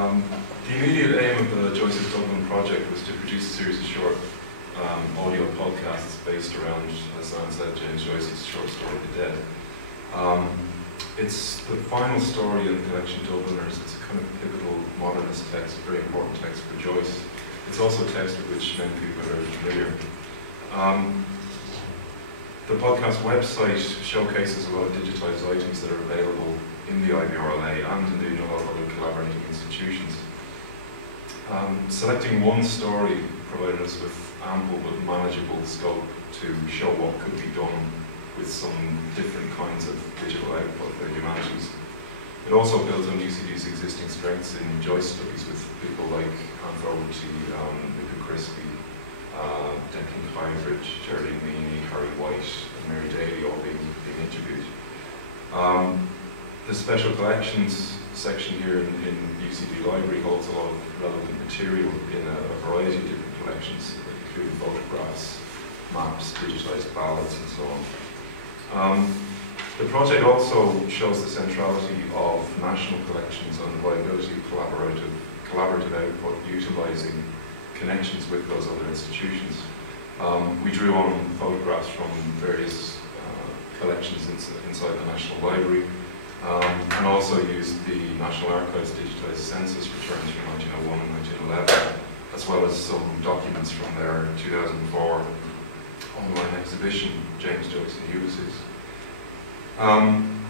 The immediate aim of the Joyce's Dublin project was to produce a series of short audio podcasts based around, as Sam said, James Joyce's short story, The Dead. It's the final story in the collection Dubliners. It's a kind of pivotal modernist text, a very important text for Joyce. It's also a text with which many people are familiar. The podcast website showcases a lot of digitised items that are available in the IVRLA and indeed in a lot of other collaborating institutions. Selecting one story provided us with ample but manageable scope to show what could be done with some different kinds of digital output for the humanities. It also builds on UCD's existing strengths in Joyce studies with people like Anne Fogarty, Luca Crispy, Declan Kybridge, Geraldine Meany, Harry White and Mary Daly all being interviewed. The special collections section here in UCD Library holds a lot of relevant material in a variety of different collections, including photographs, maps, digitised ballads and so on. The project also shows the centrality of national collections and the viability of collaborative output utilising connections with those other institutions. We drew on photographs from various collections inside the National Library and also used the National Archives digitised census returns from 1901 and 1911, as well as some documents from their 2004 online exhibition, James Joyce and Ulysses.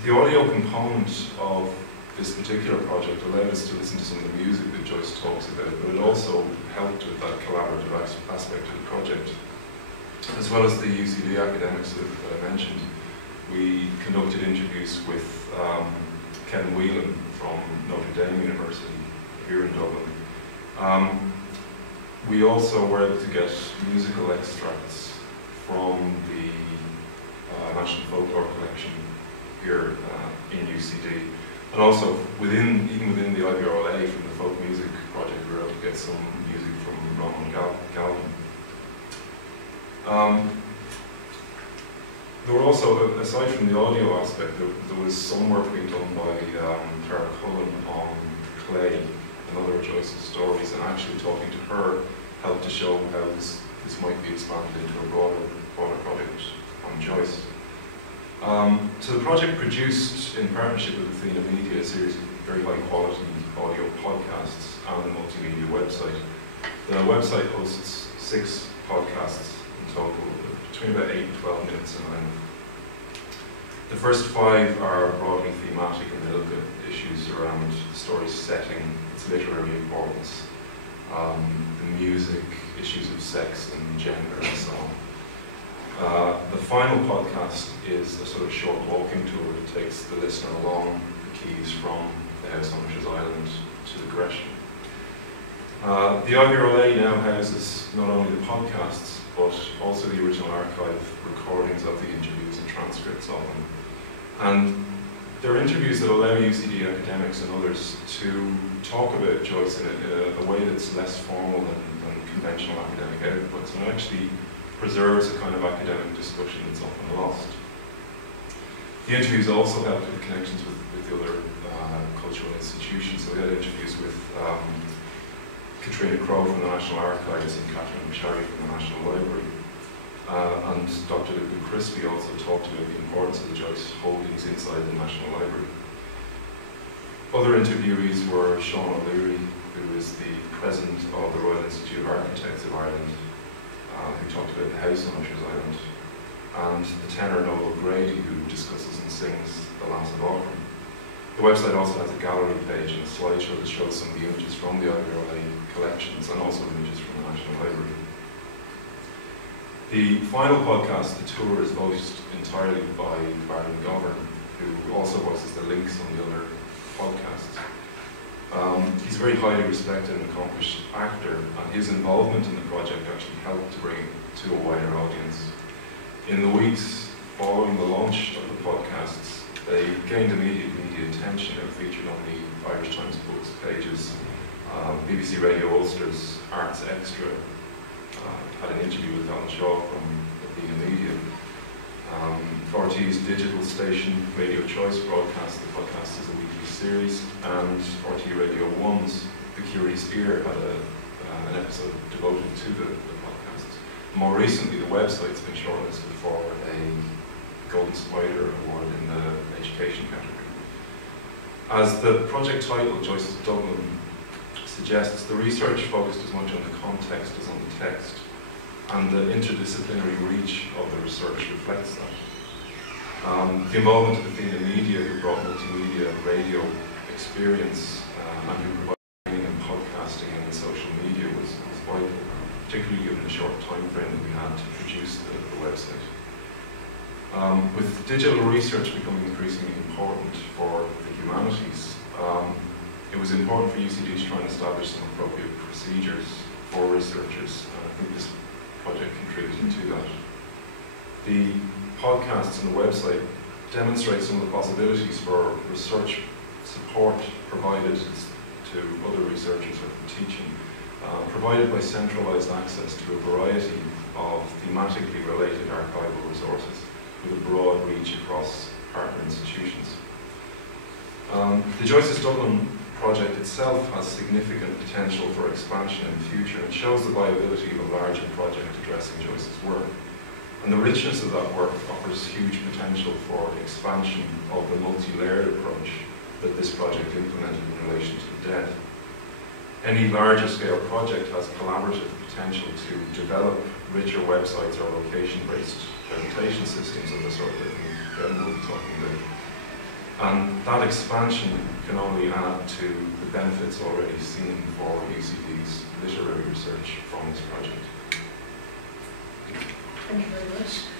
The audio component of this particular project allowed us to listen to some of the music that Joyce talks about, but it also helped with that collaborative aspect of the project. As well as the UCD academics that I mentioned, we conducted interviews with Ken Whelan from Notre Dame University here in Dublin. We also were able to get musical extracts from the National Folklore Collection here in UCD. And also, even within the IVRLA, from the Folk Music Project, we were able to get some music from Roman Galvin. There were also, aside from the audio aspect, there was some work being done by Tara Cullen on Clay, another of Joyce's stories, and actually talking to her helped to show how this might be expanded into a broader project on Joyce. So the project produced, in partnership with Athena Media, a series of very high quality audio podcasts and a multimedia website. The website hosts 6 podcasts in total, between about 8 and 12 minutes in length. The first 5 are broadly thematic and they look at issues around the story's setting, its literary importance, the music, issues of sex and gender and so on. The final podcast is a sort of short walking tour that takes the listener along the quays from the house on Wishes Island to the Gresham. The IVRLA now houses not only the podcasts, but also the original archive recordings of the interviews and transcripts of them. And they're interviews that allow UCD academics and others to talk about Joyce in a way that's less formal than conventional academic outputs, and actually preserves a kind of academic discussion that's often lost. The interviews also help with the connections with the other cultural institutions. So we had interviews with Katrina Crowe from the National Archives and Catherine Cherry from the National Library. And Dr. Luca Crispy also talked about the importance of the Joyce holdings inside the National Library. Other interviewees were Sean O'Leary, who is the president of the Royal Institute of Architects of Ireland, who talked about the house on Usher's Island, and the tenor Noel Grady, who discusses and sings The Lance of Aughrim. The website also has a gallery page and a slideshow that shows some of the images from the IVRLA collections and also images from the National Library. The final podcast, The Tour, is voiced entirely by Barry McGovern, who also voices the links on the other podcasts. He's a very highly respected and accomplished actor, and his involvement in the project actually helped to bring it to a wider audience. In the weeks following the launch of the podcasts, they gained immediate media attention. They were featured on the Irish Times Books pages. BBC Radio Ulster's Arts Extra had an interview with Alan Shaw from Athena Media. RT's digital station, Radio Choice, broadcast the podcast as a weekly series, and RT Radio 1's The Curious Ear had an episode devoted to the podcasts. More recently, the website's been shortlisted for a Golden Spider Award in the education category. As the project title, Joyce's Dublin, suggests, the research focused as much on the context as on the text, and the interdisciplinary reach of the research reflects that. The involvement of Athena Media, who brought multimedia radio experience and who provided training in podcasting and in social media was vital, particularly given the short time frame that we had to produce the website. With digital research becoming increasingly important for the humanities, it was important for UCD to try and establish some appropriate procedures for researchers, and I think this project contributed to that. The podcasts and the website demonstrate some of the possibilities for research support provided to other researchers or for teaching, provided by centralised access to a variety of thematically related archival resources with a broad reach across partner institutions. The Joyce's Dublin project itself has significant potential for expansion in the future and shows the viability of a larger project addressing Joyce's work. And the richness of that work offers huge potential for expansion of the multi-layered approach that this project implemented in relation to the dead. Any larger scale project has collaborative potential to develop richer websites or location-based presentation systems of the sort that Kevin will be talking about. And that expansion can only add to the benefits already seen for UCD's literary research from this project. Thank you very much.